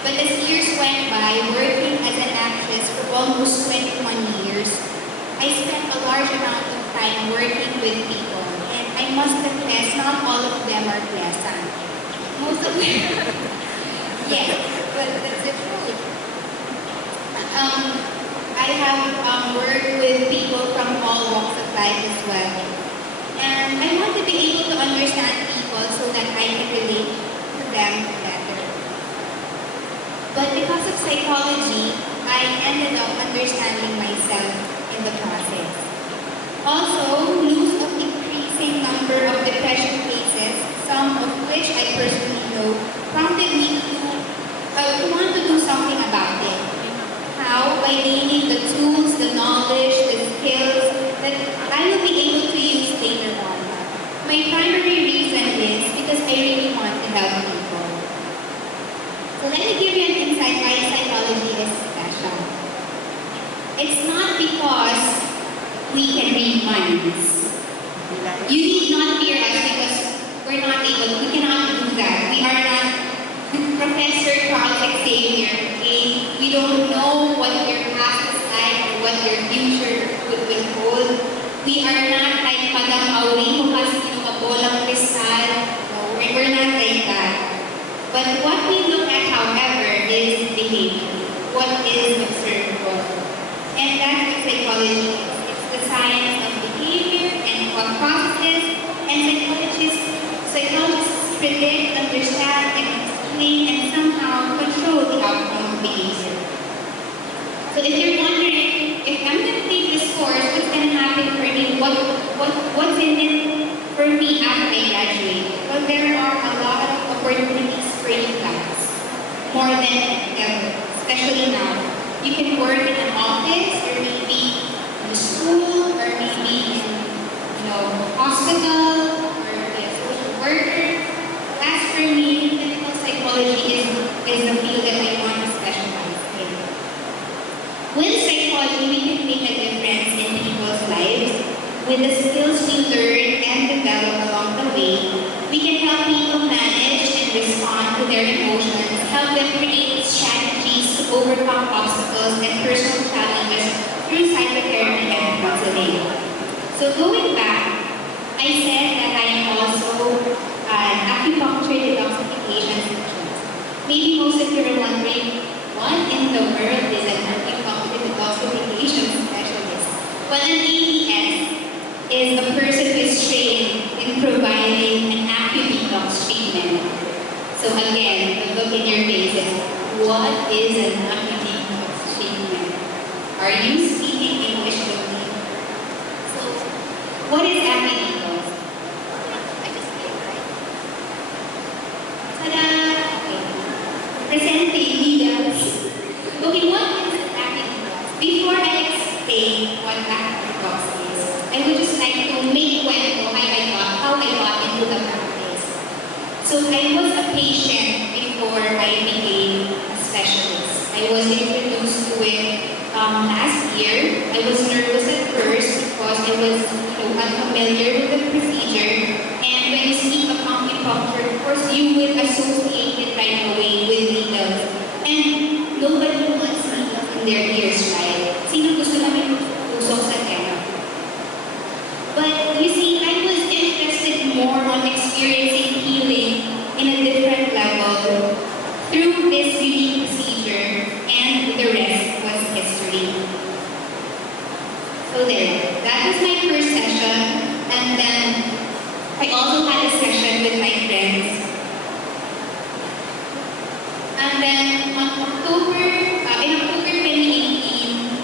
But as years went by, working as an actress for almost 21 years, I spent a large amount of time working with people. And I must confess, not all of them are pleasant. Most of them, yes, but that's the truth. I have worked with people from all walks of life as well. And I want to be able to understand people so that I can relate to them better. But because of psychology, I ended up understanding myself in the process. Also, news of increasing number of depression cases, some of which I personally know, prompted me to want to do something about it. How? By gaining the tools, the knowledge, the skills that I will be able to use later on. My primary reason is because I really want to help people. So let me give you an insight why psychology is special. It's not because we can read minds. You need not fear us because we cannot do that. We are not Professor Charles Xavier, okay? We don't know what your past is like or what your future will hold. We are not like Madam Aurino kasi bolang kristal. No, we're not like that. But what we look at, however, is behavior. What is observable. And that's what psychology is. It's the science of behavior and what processes, and psychologists predict, understand, and explain, and somehow control the outcome of behavior. So if you're wondering, if I'm going to take this course, what's going to happen for me? What's in it for me after I graduate? Well, there are a lot of opportunities for you guys, more than ever, especially now. You can work in an office, or maybe in a school, or maybe in hospital, or a social worker. As for me, clinical psychology is the field that I want to specialize in. With psychology, we can make a difference in people's lives. With the skills we learn and develop along the way, we can help people manage and respond to their emotions, help them create strategies to overcome obstacles and personal challenges through psychotherapy and counseling. So going back, I said that I am also an acupuncture detoxification specialist. Maybe most of you are wondering, what in the world is an acupuncture detoxification specialist? Well, an ADS is the person who is trained in providing an ACUDETOX treatment. So again, the look in your faces, what is an ACUDETOX treatment? Are you speaking English with me? So, what is ACUDETOX? I just did, right? Ta-da! Okay. Presenting leaders. Okay, what is ACUDETOX? Before I explain what ACUDETOX is, I would just like to make kwento how I got into the practice. So I was a patient before I became a specialist. I was introduced to it last year. I was nervous at first because I was unfamiliar with the procedure. And when you speak of acupuncture, of course you will associate it right away with needles. And nobody wants needles in their ears, right? Sino gusto namin usok sa tenga? But you see, I was interested more on experiencing healing in a different level through this unique procedure, and the rest was history. So there, that was my first session, and then I also had a session with my friends. And then in October 2018,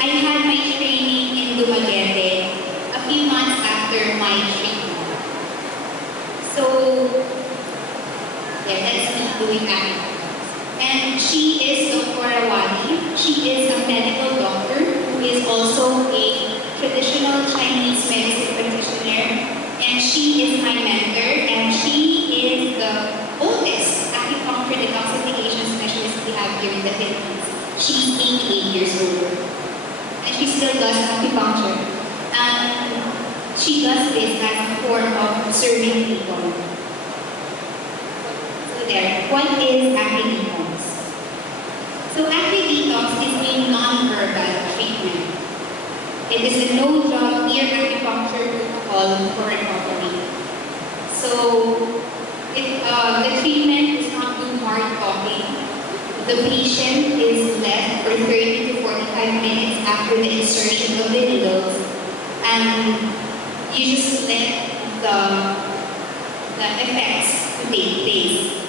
I had my training in Dumaguete a few months after my treatment. So, yeah, that's me doing acupuncture. And she is Dr. Awani. She is a medical doctor who is also a traditional Chinese medicine practitioner. And she is my mentor, and she is the oldest acupuncture detoxification specialist we have here in the Philippines. She's 88 years old. And she still does acupuncture. She does this as a form of serving people. So there, what is ACUDETOX? So ACUDETOX is a non-verbal treatment. It is a no-drug ear acupuncture protocol for recovery. So the treatment does not do hard talking. The patient is left for 30 to 45 minutes after the insertion of the needles, and you just let the effects to take place.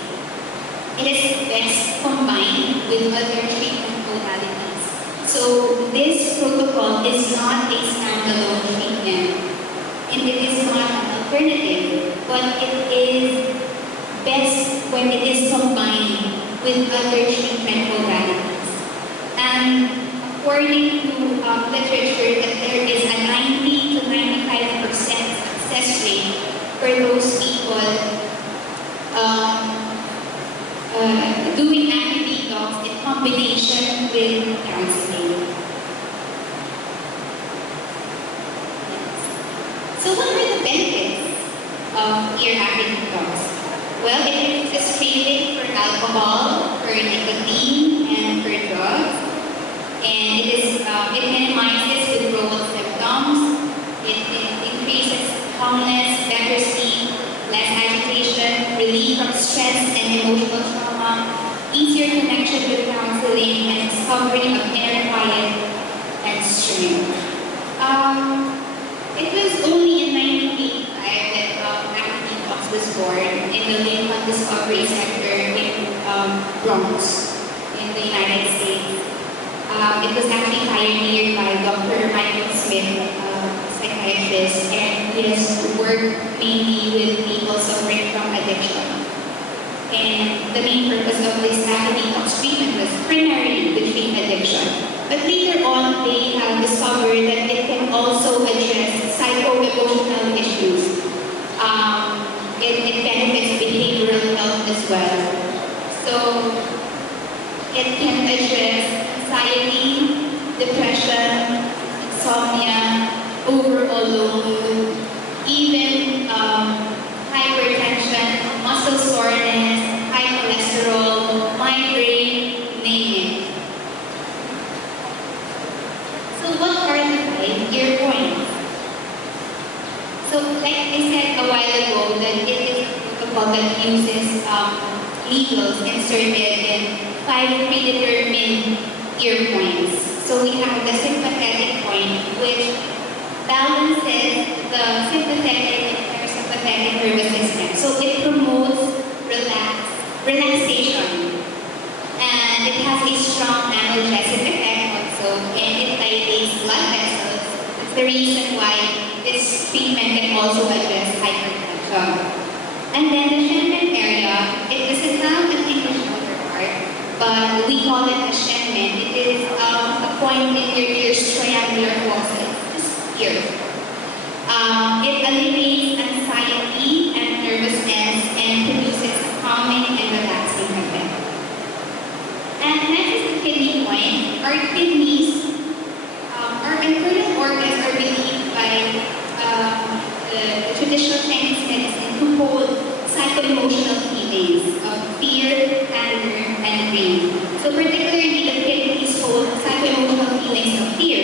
It is best combined with other treatment modalities. So this protocol is not a standalone treatment, and it is not an alternative, but it is best when it is combined with other treatment modalities. And according to literature, that there is a 90 to 95% success rate for those people doing ACUDETOX in combination with counseling. So what are the benefits of ear ACUDETOX? Well, it reduces craving for alcohol, for nicotine, and for drugs. And it minimizes withdrawal symptoms. It increases calmness, better sleep, less agitation, relief from stress and emotional trauma, easier connection with counseling, and discovery of inner quiet and strength. It was only in 1985 that ACUDETOX was born in the Lincoln Discovery Center in Bronx, in the United States. It was actually pioneered by Dr. Michael Smith, psychiatrist, and he has worked mainly with people suffering from addiction. And the main purpose of this ACUDETOX treatment was primarily to treat addiction. But later on, they have discovered that it can also address psycho-emotional issues. It benefits behavioral health as well. So it can address anxiety, depression, insomnia, overall low mood, even hypertension, muscle soreness, high cholesterol, migraine, name it. So what are the 5 ear points? So like I said a while ago, that it is a protocol that uses needles inserted in 5 predetermined ear points. So we have the sympathetic point, which balances the sympathetic and parasympathetic nervous system. So it promotes relaxation. And it has a strong analgesic effect also, and it dilates blood vessels. That's the reason why this treatment can also address hypertension. And then the Shenmen area, it doesn't have an English counterpart, but we call it a Shenmen. It is a point in your ear's triangular fossa, just here. It alleviates anxiety and nervousness and produces a calming and relaxing effect. And next is the kidney point. Our kidneys, our internal organs are believed by the traditional Chinese medicine to hold psycho-emotional feelings of fear, anger, and grief. So particularly the kidneys hold psycho-emotional feelings of fear.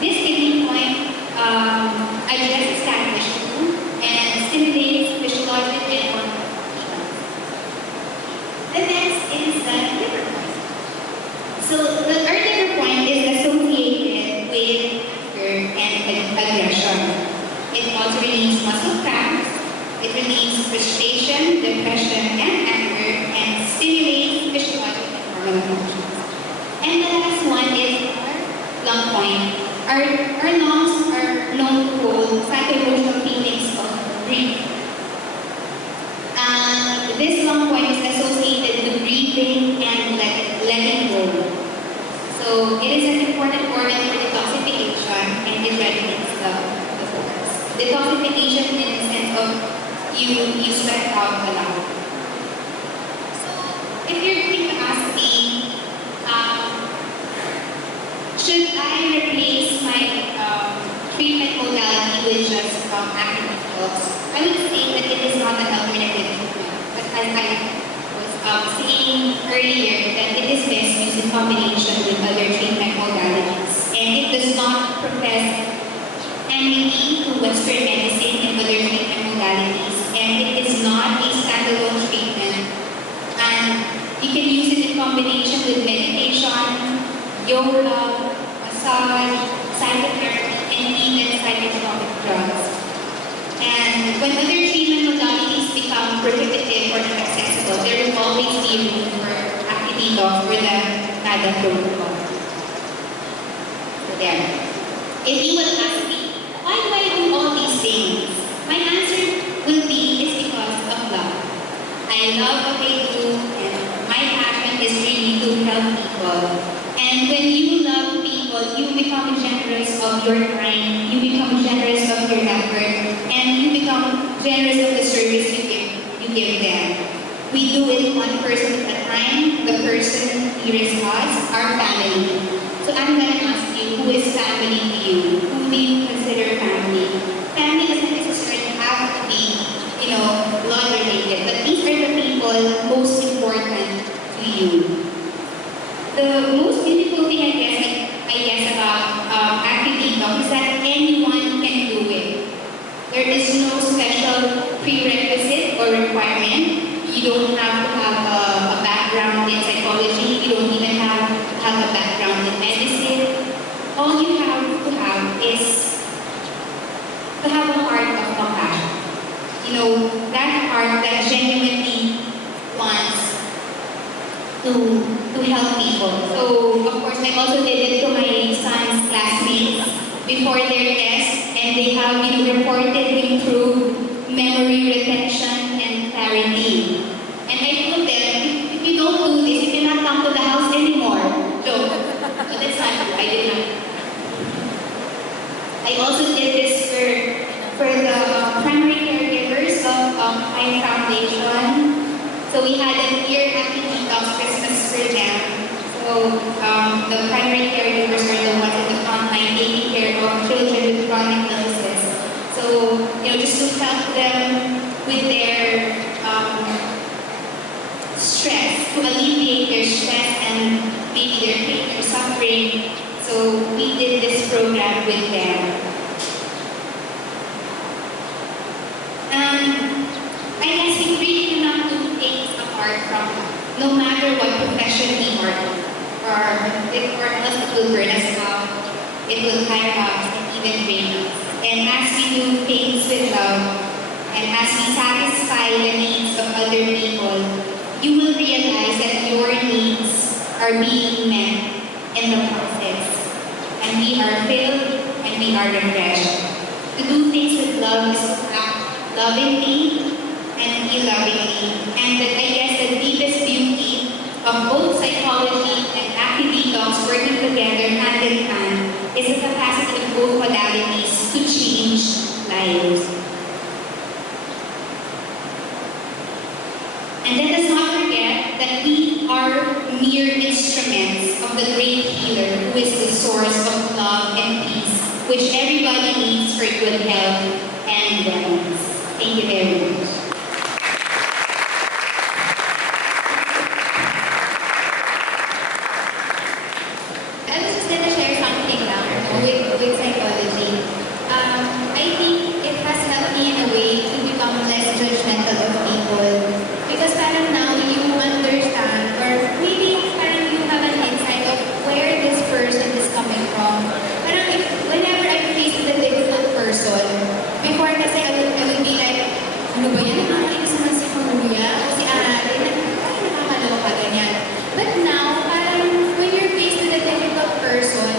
This kidney point addresses that issue and stimulates physiologic and hormonal functions. The next is the liver point. So our liver point is associated with anger and aggression. It also relieves muscle cramps. It relieves frustration, depression, and anger, and stimulates physiologic and hormonal functions. And the last one is our lung point. Our lungs are known to hold psycho-emotional feelings of grief. This lung point is associated with breathing and letting go. So it is an important organ for detoxification, and it regulates the pores. Detoxification in the sense of you sweat out a lot. So if you're going to ask me, should I replace my treatment modality with just ACUDETOX? I would say that it is not an alternative treatment. But as I was saying earlier that it is best used in combination with other treatment modalities. And it does not profess enmity to Western medicine and other treatment modalities. And it is not a standalone treatment. And you can use it in combination with meditation, yoga, massage, psychotherapy, and even psychotropic drugs. And when other treatment modalities become prohibitive or inaccessible, there will always be room for ACUDETOX for the NADA protocol. So there. If you will ask me, why do I do all these things? My answer will be, it's because of love. I love what I do, and my passion is really to help people. And when you love people, you become generous of your time, you become generous of your effort, and you become generous of the service you give them. We do it one person at a time. The person here is us, our family. So I'm going to ask you, who is family to you? Who do you consider family? Family doesn't necessarily have to be, blood related, but these are the people most important to you. The most beautiful thing I guess about ACUDETOX is that anyone can do it. There is no special prerequisite or requirement. You don't have to have a background in psychology. You don't even have to have a background in medicine. All you have to have is to have a heart of compassion. That heart that genuinely wants to help people. So, of course, I also did it to my son's classmates before their test, and they have, reported improved memory retention and clarity. And I told them, if you don't do this, you cannot come to the house anymore. Joke. But that's not true. I did not. I also did this for the primary caregivers of my foundation. So we had a year ACUDETOX Christmas for them. So the primary caregivers are the ones in the front line taking care of children with chronic illnesses. So, just to help them with their stress, to alleviate their stress and maybe their pain or suffering. So we did this program with them. I guess we really cannot do things apart from love. No matter what profession we are in. Or else it will burn us out, it will tire us, and even drain us. And as we do things with love, and as we satisfy the needs of other people, you will realize that your needs are being met in the process. And we are filled and we are refreshed. To do things with love is to act lovingly and be lovingly. And that, I guess, the deepest beauty of both psychology and ACUDETOX working together hand in hand is the capacity of both modalities to change lives. And let us not forget that we are mere instruments of the great healer who is the source of love and peace, which everybody needs for good health and wellness. Thank you very much. With psychology. I think it has helped me in a way to become less judgmental of people. Because parang now you understand, or maybe parang you have an insight of where this person is coming from. Parang whenever I'm faced with a difficult person, before kasi I would be like, ano ba yan? Nakakainis naman si Kuya o si Ate, nakakaloka ganyan. But now, parang when you're faced with a difficult person,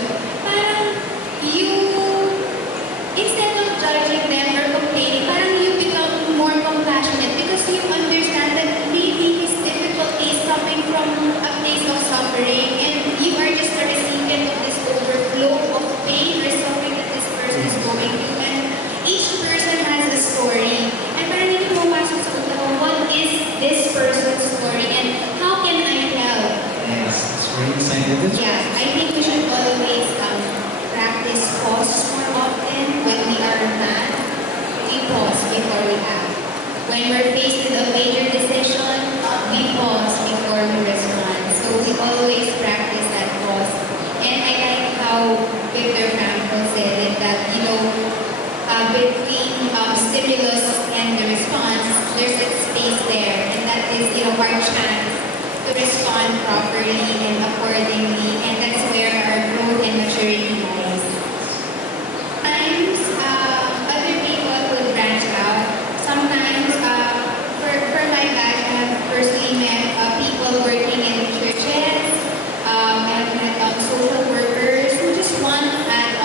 instead of judging them or complaining, parang you become more compassionate because you understand that maybe his difficulty is coming from a place of suffering and you are just a recipient of this overflow of pain or suffering that this person is going through. And each person has a story. And parang hindi mo pasok sa utak, what is this person's story and how can I help? Yes, it's very exciting. Yeah, I think we should always practice pause more often. When we are mad, we pause before we act. When we're faced with a major decision, we pause our chance to respond properly and accordingly, and that's where our growth and maturity lies. Sometimes other people would branch out. Sometimes, for my batch, I have personally met people working in churches. I have met social workers who just want to add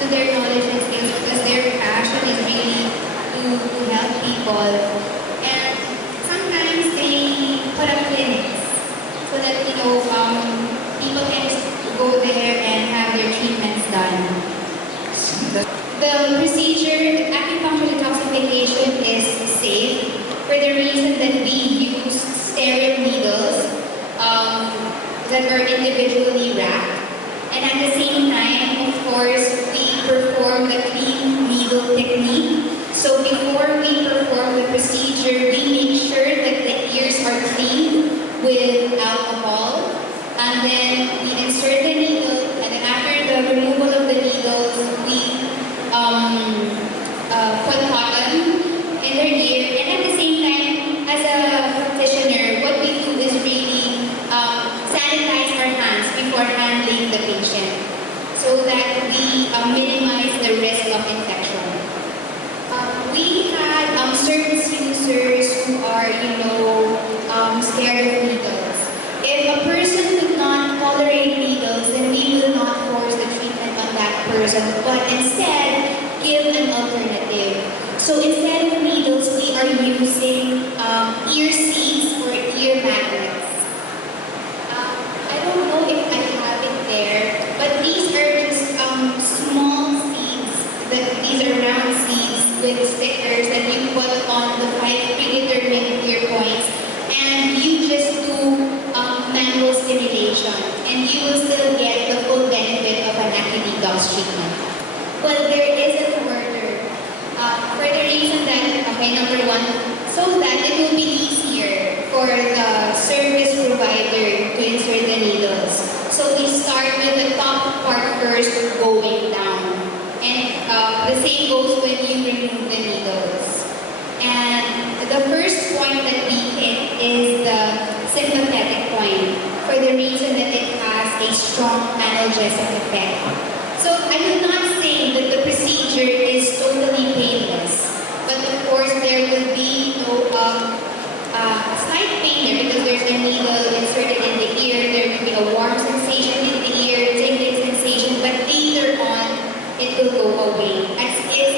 to their knowledge and skills because their passion is really to help people. And sometimes they put up clinics so that people can go there and have their treatments done. The procedure, the acupuncture detoxification is safe for the reason that we use sterile needles that are individually wrapped. And at the same time, of course, we perform the clean needle technique. So before we perform the procedure, we make sure that the ears are clean with alcohol. And then we insert the needle, and then after the removal of the needles, we put cotton in their ear. And at the same time, as a practitioner, what we do is really sanitize our hands before handling the patient so that we minimize the risk of infection. We had service users who are, scared of needles. If a person could not tolerate needles, then we will not force the treatment on that person, but instead give an alternative. So instead of needles, we are using ear seeds or ear magnets. I don't know if I have it there, but these are just small seeds. These are round seeds with stickers that you put on the 5 predetermined ear points, and you just do manual stimulation, and you will still get the full benefit of an ACUDETOX treatment. Well, there is a further, for the reason that, number one, so that it will be easier for the service provider to insert the needles. So we start with the top part first, going down. And the same goes when you remove the needles. And the first point that we hit is the sympathetic point for the reason that it has a strong analgesic effect. So I will not say that the procedure is totally painless, but of course there will be slight pain there because there's a needle inserted in the ear. There will be a warm sensation in the ear, tingling sensation, but later on it will go away as if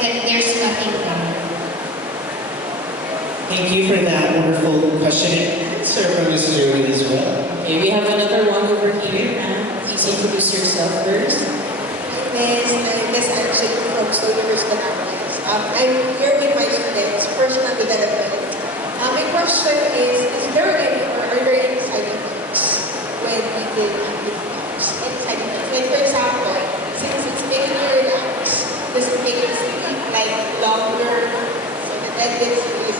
that there's nothing there. Thank you for that wonderful question and answer from Ms. Jodi as well. Okay, we have another one over here. Please introduce yourself first. Miss Adjunct from University of I'm here with my students, personal development. My question is there any or are there any side effects when we did ACUDETOX? Any side effects? Like for example, since it's making you relax, does it make you sleep like longer? So the tendency is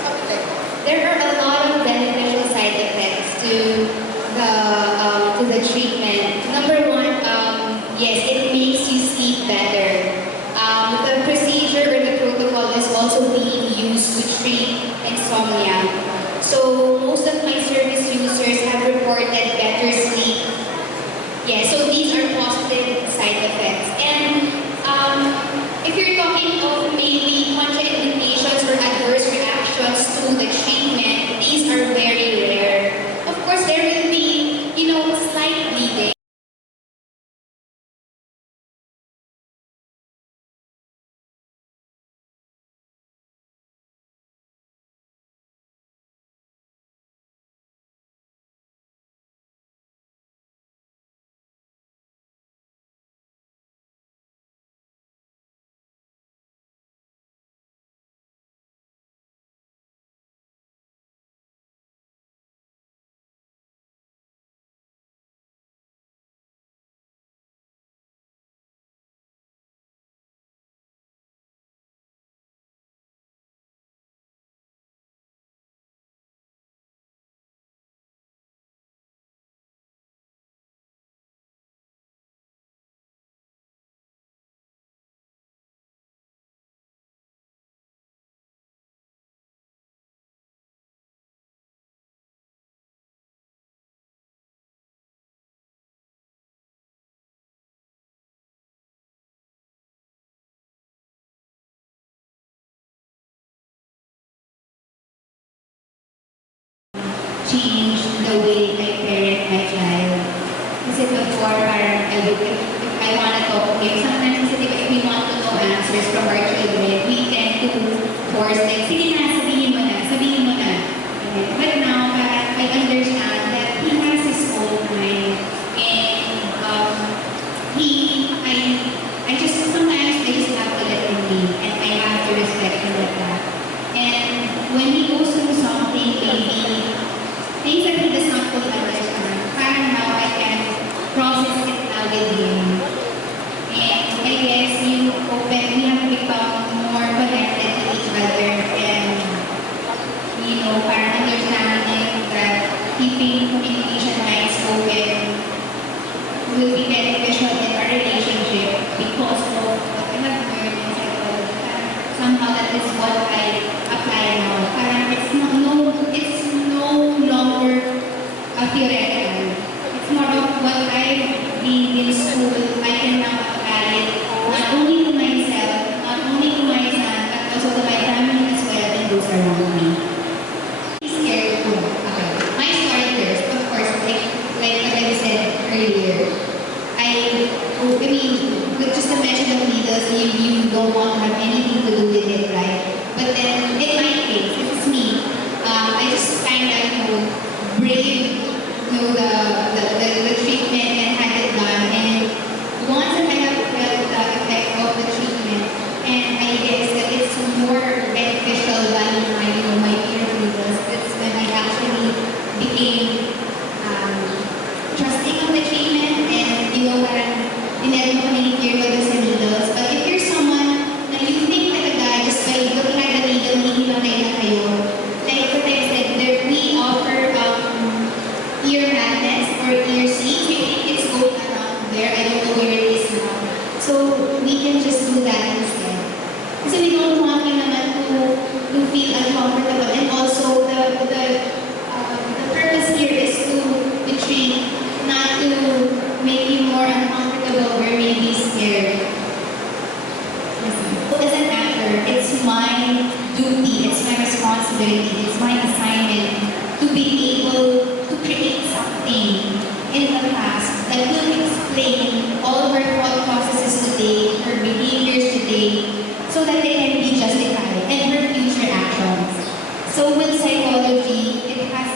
something like that. There are a lot of beneficial side effects to the treatment. Number one, yes, it makes you sleep better. The procedure or the protocol is also being used to treat insomnia. So most of my service users have reported better sleep. Yeah, so these are positive side effects. And if you're talking of maybe contraindications or adverse reactions to the treatment, these are very rare. Of course, there will be, slight bleeding. change the way I parent my child. Kasi before, parang if I want to talk to him, sometimes if we want to know answers from our children, we tend to force them, sige na, sabihin mo na, sabihin mo na. But now, parang I understand that he has his own mind. And I just, sometimes I just have to let him be, and I have to respect him like that. And when he goes through something, maybe things that he does not fully understand, parang now I can process it now with him. And I guess we have become more connected to each other, and parang understanding that keeping communication lines open will be beneficial in our relationship because of what I have learned in psychology. Somehow that is what I apply now. Parang it's no longer a theoretical. It's more of what I've been in school. I can now apply it not only to myself, not only to my son, but also to my family as well and those around me. Scared too. Okay. My story first, of course, like what I said earlier. I mean, with just a mention of needles, you don't want to have anything to do with it, right? But then, in my case, it's me. I just kind of, brave, the treatment and had it done. And once I kind of felt the effect of the treatment, and I guess that it's more beneficial than my ear needles. That's when I actually became trusting of the treatment, and parang dinero mo kami ear sa needles. But if you're someone na you think like a guy just by looking at the needle, hihilangay na kayo. Like what I said, we offer ear magnets or ear seats. I think it's going around there. I don't know where it is now. So we can just do that instead. Kasi we don't want you naman to feel uncomfortable. And also the purpose here is to treat, not to make you more uncomfortable or maybe scared. As an actor, it's my duty, it's my responsibility, it's my assignment to be able to create something in the past that will explain all of our thought processes today, her behaviors today, so that they can be justified and her future actions. So with psychology, it has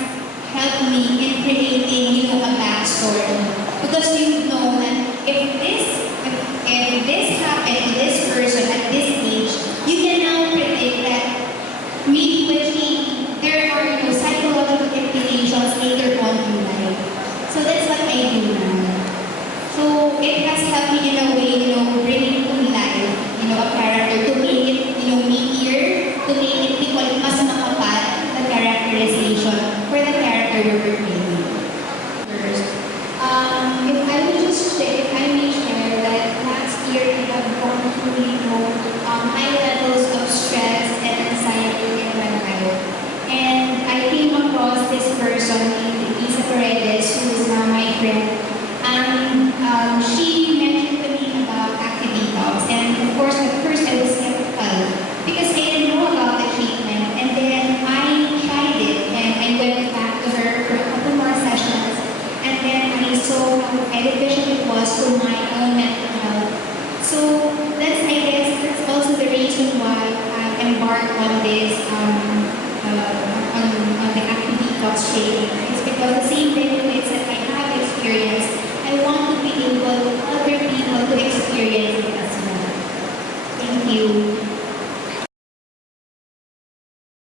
helped me in creating, a backstory. Because you know that if this happened to this person at this age, you can now predict that maybe with me, there are psychological implications later on in life. So that's what I do now. So it has helped me in a way, bringing to life, a character, to make it, meatier, to make it mas makapat, the characterization for the character you're portraying. First, if I would just say, if I may share that last year I have gone through, high levels of stress and anxiety in my life. And I came across this person, Isa Paredes, who is now my friend. And she mentioned to me about ACUDETOX. And of course, at first I was skeptical because I didn't know about the treatment. And then I tried it and I went back to her for a couple more sessions. And then I saw how beneficial it was to my own mental health. So I guess that's also the reason why I embarked on this, on the ACUDETOX training. It's because the same benefits that I have experienced